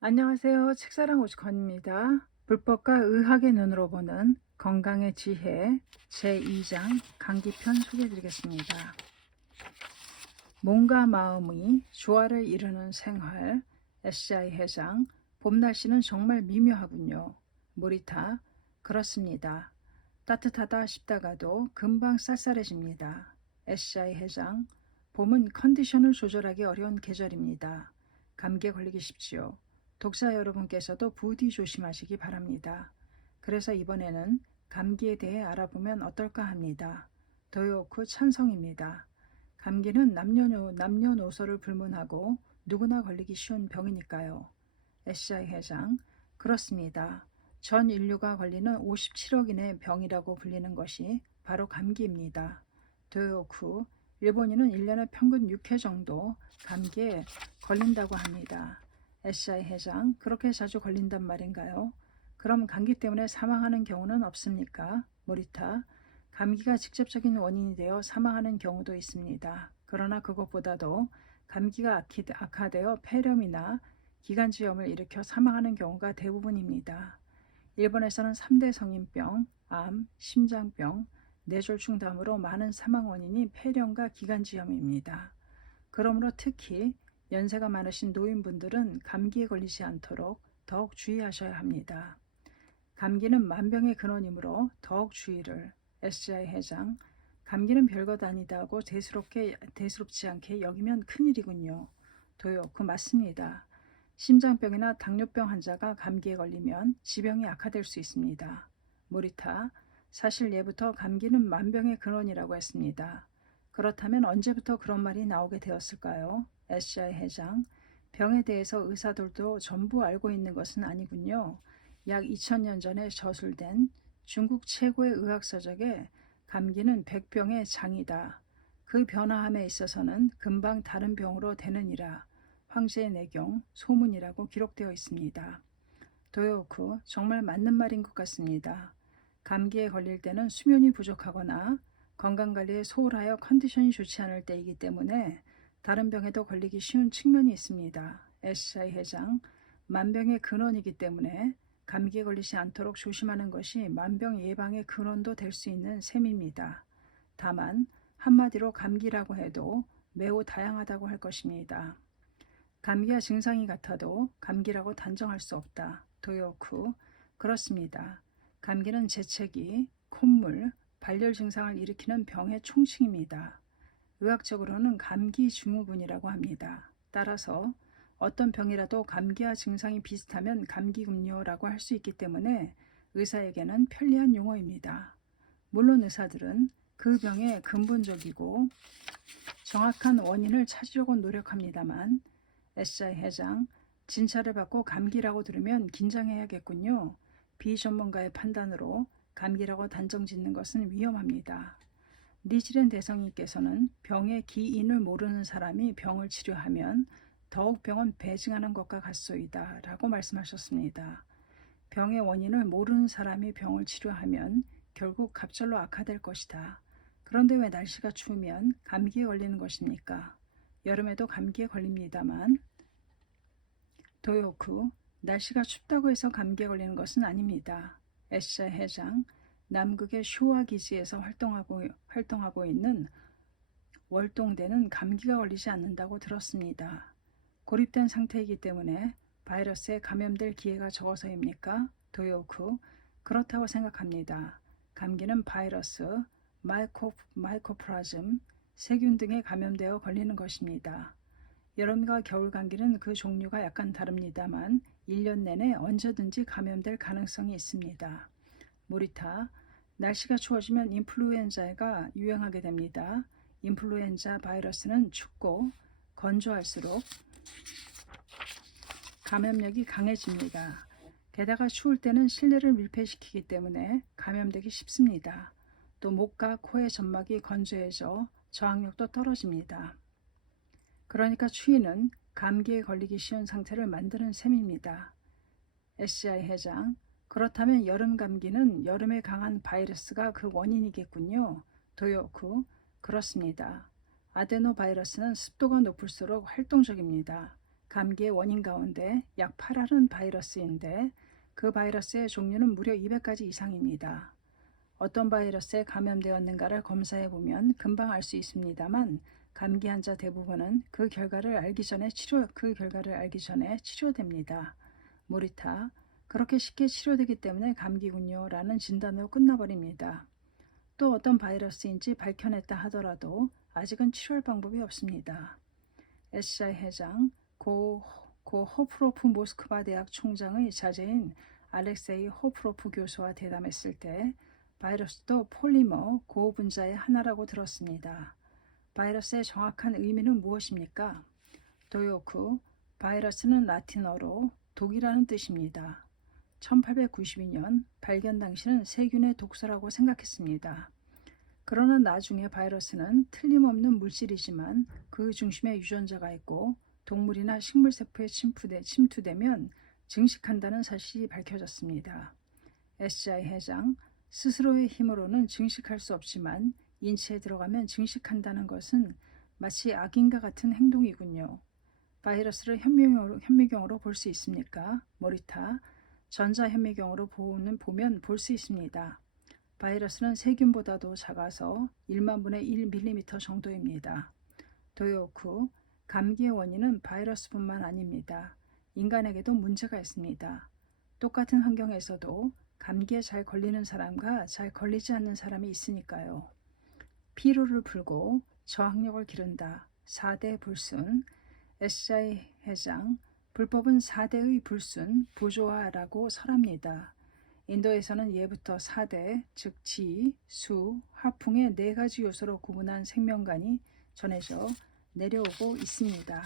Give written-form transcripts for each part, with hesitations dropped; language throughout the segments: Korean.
안녕하세요. 책사랑 오직헌입니다. 불법과 의학의 눈으로 보는 건강의 지혜 제2장 감기편 소개해드리겠습니다. 몸과 마음이 조화를 이루는 생활 SCI 회장 봄 날씨는 정말 미묘하군요. 모리타 그렇습니다. 따뜻하다 싶다가도 금방 쌀쌀해집니다. SCI 회장 봄은 컨디션을 조절하기 어려운 계절입니다. 감기에 걸리기 쉽지요. 독자 여러분께서도 부디 조심하시기 바랍니다. 그래서 이번에는 감기에 대해 알아보면 어떨까 합니다. 도요쿠 찬성입니다. 감기는 남녀노소를 불문하고 누구나 걸리기 쉬운 병이니까요. SCI 회장 그렇습니다. 전 인류가 걸리는 57억인의 병이라고 불리는 것이 바로 감기입니다. 도요쿠 일본인은 1년에 평균 6회 정도 감기에 걸린다고 합니다. SCI 회장 그렇게 자주 걸린단 말인가요? 그럼 감기 때문에 사망하는 경우는 없습니까? 모리타 감기가 직접적인 원인이 되어 사망하는 경우도 있습니다. 그러나 그것보다도 감기가 악화되어 폐렴이나 기관지염을 일으켜 사망하는 경우가 대부분입니다. 일본에서는 3대 성인병, 암, 심장병, 뇌졸중 다음으로 많은 사망 원인이 폐렴과 기관지염입니다. 그러므로 특히 연세가 많으신 노인분들은 감기에 걸리지 않도록 더욱 주의하셔야 합니다. 감기는 만병의 근원이므로 더욱 주의를. SCI 회장 감기는 별것 아니다고 대수롭지 않게 여기면 큰일이군요. 도요 맞습니다. 심장병이나 당뇨병 환자가 감기에 걸리면 지병이 악화될 수 있습니다. 모리타 사실 예부터 감기는 만병의 근원이라고 했습니다. 그렇다면 언제부터 그런 말이 나오게 되었을까요? SCI 회장 병에 대해서 의사들도 전부 알고 있는 것은 아니군요. 약 2000년 전에 저술된 중국 최고의 의학서적에 감기는 백병의 장이다. 그 변화함에 있어서는 금방 다른 병으로 되느니라. 황제의 내경 소문이라고 기록되어 있습니다. 도요쿠 정말 맞는 말인 것 같습니다. 감기에 걸릴 때는 수면이 부족하거나 건강관리에 소홀하여 컨디션이 좋지 않을 때이기 때문에 다른 병에도 걸리기 쉬운 측면이 있습니다. SCI 회장 만병의 근원이기 때문에 감기에 걸리지 않도록 조심하는 것이 만병 예방의 근원도 될 수 있는 셈입니다. 다만 한마디로 감기라고 해도 매우 다양하다고 할 것입니다. 감기와 증상이 같아도 감기라고 단정할 수 없다. 도요쿠 그렇습니다. 감기는 재채기, 콧물, 발열 증상을 일으키는 병의 총칭입니다. 의학적으로는 감기 증후군이라고 합니다. 따라서 어떤 병이라도 감기와 증상이 비슷하면 감기군요라고 할 수 있기 때문에 의사에게는 편리한 용어입니다. 물론 의사들은 그 병의 근본적이고 정확한 원인을 찾으려고 노력합니다만 SI 회장 진찰을 받고 감기라고 들으면 긴장해야겠군요. 비전문가의 판단으로 감기라고 단정짓는 것은 위험합니다. 니지렌 대성님께서는 병의 기인을 모르는 사람이 병을 치료하면 더욱 병은 배증하는 것과 같소이다 라고 말씀하셨습니다. 병의 원인을 모르는 사람이 병을 치료하면 결국 갑절로 악화될 것이다. 그런데 왜 날씨가 추우면 감기에 걸리는 것입니까? 여름에도 감기에 걸립니다만 도요쿠 날씨가 춥다고 해서 감기에 걸리는 것은 아닙니다. 에시아 회장 남극의 쇼와 기지에서 활동하고 있는 월동대는 감기가 걸리지 않는다고 들었습니다. 고립된 상태이기 때문에 바이러스에 감염될 기회가 적어서입니까? 도요쿠 그렇다고 생각합니다. 감기는 바이러스, 마이코플라즘, 세균 등에 감염되어 걸리는 것입니다. 여름과 겨울 감기는 그 종류가 약간 다릅니다만 1년 내내 언제든지 감염될 가능성이 있습니다. 모리타, 날씨가 추워지면 인플루엔자가 유행하게 됩니다. 인플루엔자 바이러스는 춥고 건조할수록 감염력이 강해집니다. 게다가 추울 때는 실내를 밀폐시키기 때문에 감염되기 쉽습니다. 또 목과 코의 점막이 건조해져 저항력도 떨어집니다. 그러니까 추위는 감기에 걸리기 쉬운 상태를 만드는 셈입니다. SCI 회장, 그렇다면 여름 감기는 여름에 강한 바이러스가 그 원인이겠군요. 도요쿠, 그렇습니다. 아데노바이러스는 습도가 높을수록 활동적입니다. 감기의 원인 가운데 약 8알은 바이러스인데 그 바이러스의 종류는 무려 200가지 이상입니다. 어떤 바이러스에 감염되었는가를 검사해 보면 금방 알 수 있습니다만 감기 환자 대부분은 그 결과를 알기 전에 치료됩니다. 모리타, 그렇게 쉽게 치료되기 때문에 감기군요 라는 진단으로 끝나버립니다. 또 어떤 바이러스인지 밝혀냈다 하더라도 아직은 치료할 방법이 없습니다. SCI 회장, 고 호프로프 모스크바 대학 총장의 자제인 알렉세이 호프로프 교수와 대담했을 때 바이러스도 폴리머 고분자의 하나라고 들었습니다. 바이러스의 정확한 의미는 무엇입니까? 도요쿠, 바이러스는 라틴어로 독이라는 뜻입니다. 1892년 발견 당시는 세균의 독소라고 생각했습니다. 그러나 나중에 바이러스는 틀림없는 물질이지만 그 중심에 유전자가 있고 동물이나 식물세포에 침투되면 증식한다는 사실이 밝혀졌습니다. SCI 회장, 스스로의 힘으로는 증식할 수 없지만 인체에 들어가면 증식한다는 것은 마치 악인과 같은 행동이군요. 바이러스를 현미경으로 볼 수 있습니까? 모리타, 전자현미경으로 보면 볼 수 있습니다. 바이러스는 세균보다도 작아서 1만 분의 1mm 정도입니다. 도요쿠, 감기의 원인은 바이러스뿐만 아닙니다. 인간에게도 문제가 있습니다. 똑같은 환경에서도 감기에 잘 걸리는 사람과 잘 걸리지 않는 사람이 있으니까요. 피로를 풀고 저항력을 기른다. 4대 불순, SCI 회장, 불법은 4대의 불순, 부조화라고 설합니다. 인도에서는 예부터 4대, 즉 지, 수, 화풍의 4가지 요소로 구분한 생명관이 전해져 내려오고 있습니다.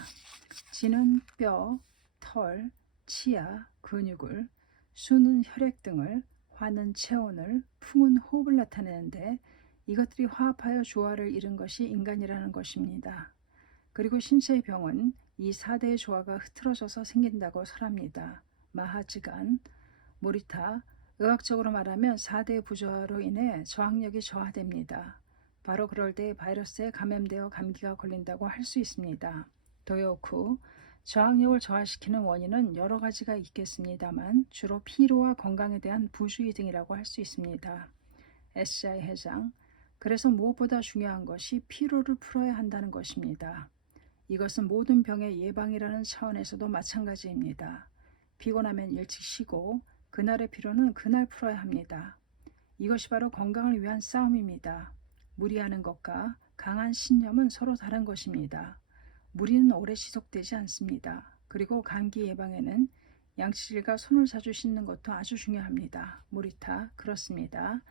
지는 뼈, 털, 치아, 근육을, 수는 혈액 등을, 화는 체온을, 풍은 호흡을 나타내는데 이것들이 화합하여 조화를 이룬 것이 인간이라는 것입니다. 그리고 신체의 병은 이 4대의 조화가 흐트러져서 생긴다고 설합니다. 마하지간, 모리타, 의학적으로 말하면 4대의 부조화로 인해 저항력이 저하됩니다. 바로 그럴 때 바이러스에 감염되어 감기가 걸린다고 할 수 있습니다. 도요쿠, 저항력을 저하시키는 원인은 여러 가지가 있겠습니다만 주로 피로와 건강에 대한 부주의 등이라고 할 수 있습니다. SCI 회장, 그래서 무엇보다 중요한 것이 피로를 풀어야 한다는 것입니다. 이것은 모든 병의 예방이라는 차원에서도 마찬가지입니다. 피곤하면 일찍 쉬고 그날의 피로는 그날 풀어야 합니다. 이것이 바로 건강을 위한 싸움입니다. 무리하는 것과 강한 신념은 서로 다른 것입니다. 무리는 오래 지속되지 않습니다. 그리고 감기 예방에는 양치질과 손을 자주 씻는 것도 아주 중요합니다. 모리타, 그렇습니다.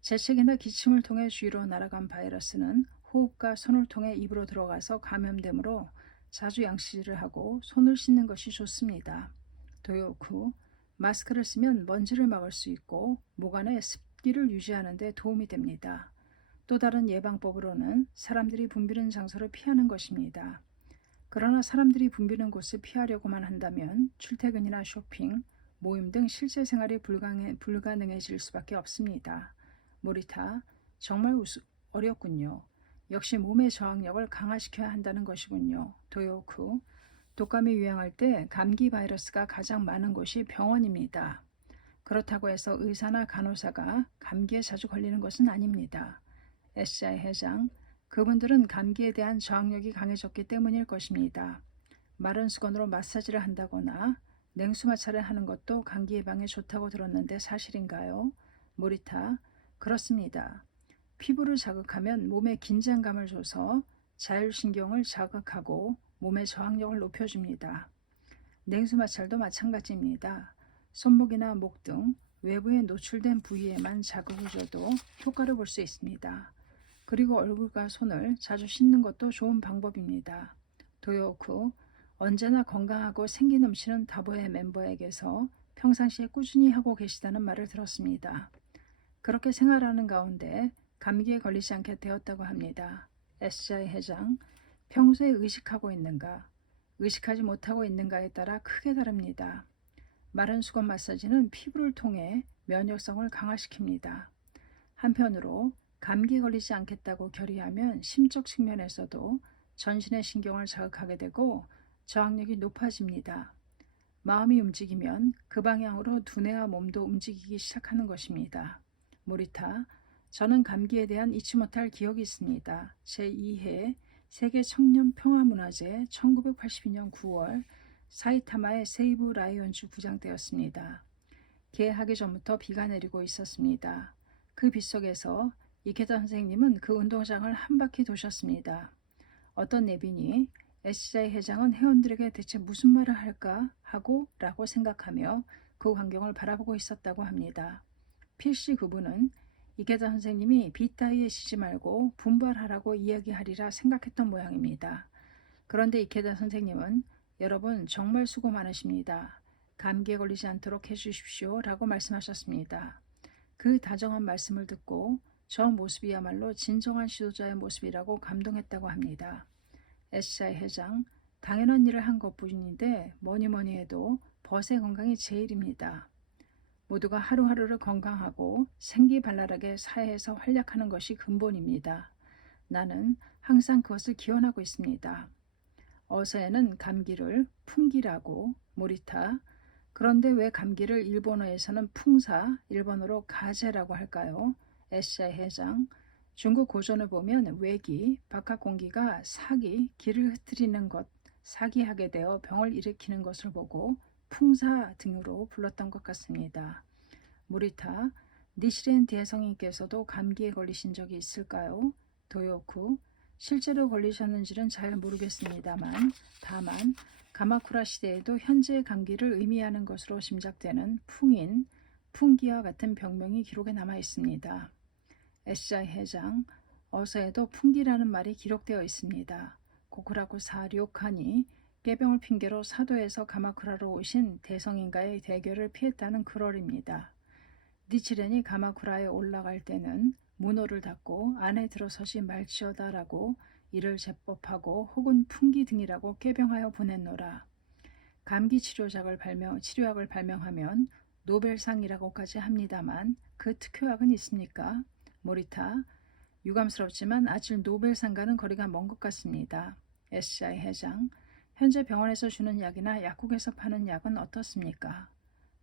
재채기나 기침을 통해 주위로 날아간 바이러스는 호흡과 손을 통해 입으로 들어가서 감염되므로 자주 양치질을 하고 손을 씻는 것이 좋습니다. 도요쿠, 마스크를 쓰면 먼지를 막을 수 있고 목 안에 습기를 유지하는 데 도움이 됩니다. 또 다른 예방법으로는 사람들이 붐비는 장소를 피하는 것입니다. 그러나 사람들이 붐비는 곳을 피하려고만 한다면 출퇴근이나 쇼핑, 모임 등 실제 생활이 불가능해질 수밖에 없습니다. 모리타, 정말 어렵군요. 역시 몸의 저항력을 강화시켜야 한다는 것이군요. 도요쿠, 독감이 유행할 때 감기 바이러스가 가장 많은 곳이 병원입니다. 그렇다고 해서 의사나 간호사가 감기에 자주 걸리는 것은 아닙니다. SCI 회장, 그분들은 감기에 대한 저항력이 강해졌기 때문일 것입니다. 마른 수건으로 마사지를 한다거나 냉수 마찰을 하는 것도 감기 예방에 좋다고 들었는데 사실인가요? 모리타, 그렇습니다. 피부를 자극하면 몸에 긴장감을 줘서 자율신경을 자극하고 몸의 저항력을 높여줍니다. 냉수 마찰도 마찬가지입니다. 손목이나 목 등 외부에 노출된 부위에만 자극을 줘도 효과를 볼 수 있습니다. 그리고 얼굴과 손을 자주 씻는 것도 좋은 방법입니다. 도요쿠, 언제나 건강하고 생기 넘치는 다보의 멤버에게서 평상시에 꾸준히 하고 계시다는 말을 들었습니다. 그렇게 생활하는 가운데 감기에 걸리지 않게 되었다고 합니다. SCI 회장, 평소에 의식하고 있는가, 의식하지 못하고 있는가에 따라 크게 다릅니다. 마른 수건 마사지는 피부를 통해 면역성을 강화시킵니다. 한편으로 감기에 걸리지 않겠다고 결의하면 심적 측면에서도 전신의 신경을 자극하게 되고 저항력이 높아집니다. 마음이 움직이면 그 방향으로 두뇌와 몸도 움직이기 시작하는 것입니다. 모리타, 저는 감기에 대한 잊지 못할 기억이 있습니다. 제2회 세계 청년 평화문화제 1982년 9월 사이타마의 세이브 라이온즈 구장되었습니다. 개하기 전부터 비가 내리고 있었습니다. 그 빗속에서 이케다 선생님은 그 운동장을 한 바퀴 도셨습니다. 어떤 내빈이 SJ 회장은 회원들에게 대체 무슨 말을 할까 하고 라고 생각하며 그 광경을 바라보고 있었다고 합니다. 필시 그분은 이케다 선생님이 비 따위에 쉬지 말고 분발하라고 이야기하리라 생각했던 모양입니다. 그런데 이케다 선생님은 여러분 정말 수고 많으십니다. 감기에 걸리지 않도록 해주십시오 라고 말씀하셨습니다. 그 다정한 말씀을 듣고 저 모습이야말로 진정한 지도자의 모습이라고 감동했다고 합니다. SI 회장, 당연한 일을 한 것뿐인데 뭐니 해도 벗의 건강이 제일입니다. 모두가 하루하루를 건강하고 생기발랄하게 사회에서 활약하는 것이 근본입니다. 나는 항상 그것을 기원하고 있습니다. 어서에는 감기를 풍기라고 모리타, 그런데 왜 감기를 일본어에서는 풍사, 일본어로 가제라고 할까요? SI 회장, 중국 고전을 보면 외기, 바깥 공기가 사기, 기를 흩트리는 것, 사기하게 되어 병을 일으키는 것을 보고 풍사 등으로 불렀던 것 같습니다. 모리타, 니시렌 대성인께서도 감기에 걸리신 적이 있을까요? 도요쿠, 실제로 걸리셨는지는 잘 모르겠습니다만 다만 가마쿠라 시대에도 현재의 감기를 의미하는 것으로 짐작되는 풍인, 풍기와 같은 병명이 기록에 남아 있습니다. SI 회장, 어서에도 풍기라는 말이 기록되어 있습니다. 고쿠라쿠 사료칸이 깨병을 핑계로 사도에서 가마쿠라로 오신 대성인과의 대결을 피했다는 글월입니다. 니치렌이 가마쿠라에 올라갈 때는 문호를 닫고 안에 들어서지 말지어다라고 이를 제법하고 혹은 풍기 등이라고 꾀병하여 보냈노라. 감기 치료약을 발명하면 노벨상이라고까지 합니다만 그 특효약은 있습니까? 모리타, 유감스럽지만 아직 노벨상과는 거리가 먼 것 같습니다. SI 회장, 현재 병원에서 주는 약이나 약국에서 파는 약은 어떻습니까?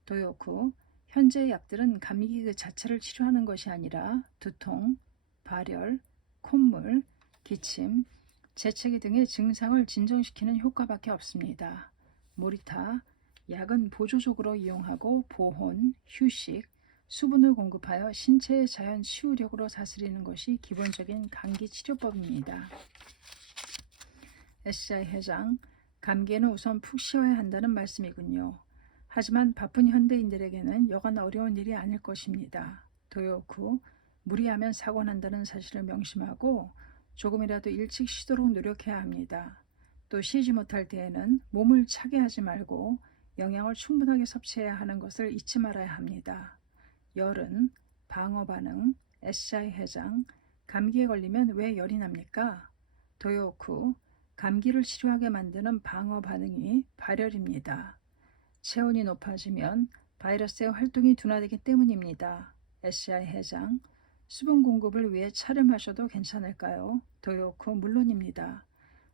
도요쿠, 현재의 약들은 감기 그 자체를 치료하는 것이 아니라 두통, 발열, 콧물, 기침, 재채기 등의 증상을 진정시키는 효과밖에 없습니다. 모리타, 약은 보조적으로 이용하고 보혼, 휴식, 수분을 공급하여 신체의 자연 치유력으로 다스리는 것이 기본적인 감기 치료법입니다. SI 회장, 감기에는 우선 푹 쉬어야 한다는 말씀이군요. 하지만 바쁜 현대인들에게는 여간 어려운 일이 아닐 것입니다. 도요쿠, 무리하면 사고 난다는 사실을 명심하고 조금이라도 일찍 쉬도록 노력해야 합니다. 또 쉬지 못할 때에는 몸을 차게 하지 말고 영양을 충분하게 섭취해야 하는 것을 잊지 말아야 합니다. 열은, 방어 반응, SI 회장, 감기에 걸리면 왜 열이 납니까? 도요쿠, 감기를 치료하게 만드는 방어 반응이 발열입니다. 체온이 높아지면 바이러스의 활동이 둔화되기 때문입니다. SI 회장, 수분 공급을 위해 차를 마셔도 괜찮을까요? 도요쿠, 물론입니다.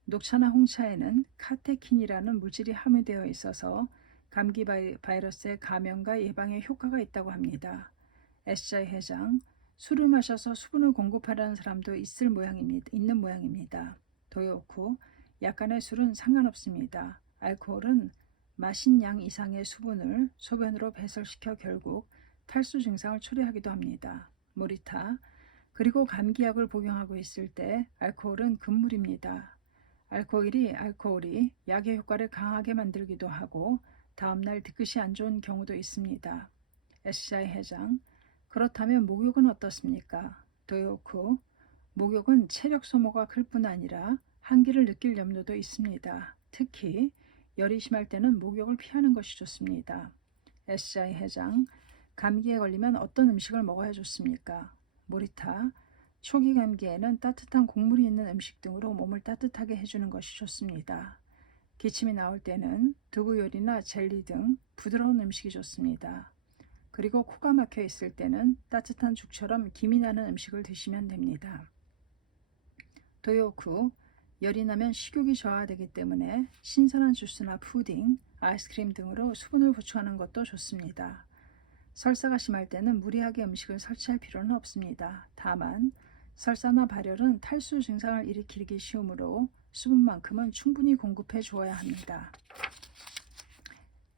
녹차나 홍차에는 카테킨이라는 물질이 함유되어 있어서 감기 바이러스의 감염과 예방에 효과가 있다고 합니다. SI 회장, 술을 마셔서 수분을 공급하라는 사람도 있는 모양입니다. 도요쿠, 약간의 술은 상관없습니다. 알코올은 마신 양 이상의 수분을 소변으로 배설시켜 결국 탈수 증상을 초래하기도 합니다. 모리타, 그리고 감기약을 복용하고 있을 때 알코올은 금물입니다. 알코올이 약의 효과를 강하게 만들기도 하고 다음날 뒤끝이 안 좋은 경우도 있습니다. SI 회장, 그렇다면 목욕은 어떻습니까? 도요쿠, 목욕은 체력 소모가 클 뿐 아니라 한기를 느낄 염려도 있습니다. 특히 열이 심할 때는 목욕을 피하는 것이 좋습니다. SI 회장, 감기에 걸리면 어떤 음식을 먹어야 좋습니까? 모리타, 초기 감기에는 따뜻한 국물이 있는 음식 등으로 몸을 따뜻하게 해주는 것이 좋습니다. 기침이 나올 때는 두부 요리나 젤리 등 부드러운 음식이 좋습니다. 그리고 코가 막혀 있을 때는 따뜻한 죽처럼 김이 나는 음식을 드시면 됩니다. 도요쿠, 열이 나면 식욕이 저하되기 때문에 신선한 주스나 푸딩, 아이스크림 등으로 수분을 보충하는 것도 좋습니다. 설사가 심할 때는 무리하게 음식을 섭취할 필요는 없습니다. 다만 설사나 발열은 탈수 증상을 일으키기 쉬우므로 수분만큼은 충분히 공급해 주어야 합니다.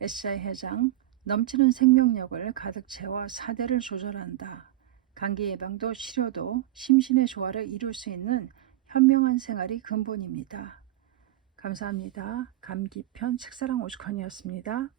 SI 해장, 넘치는 생명력을 가득 채워 사대를 조절한다. 감기 예방도 치료도 심신의 조화를 이룰 수 있는 현명한 생활이 근본입니다. 감사합니다. 감기편 책사랑 오죽헌이었습니다.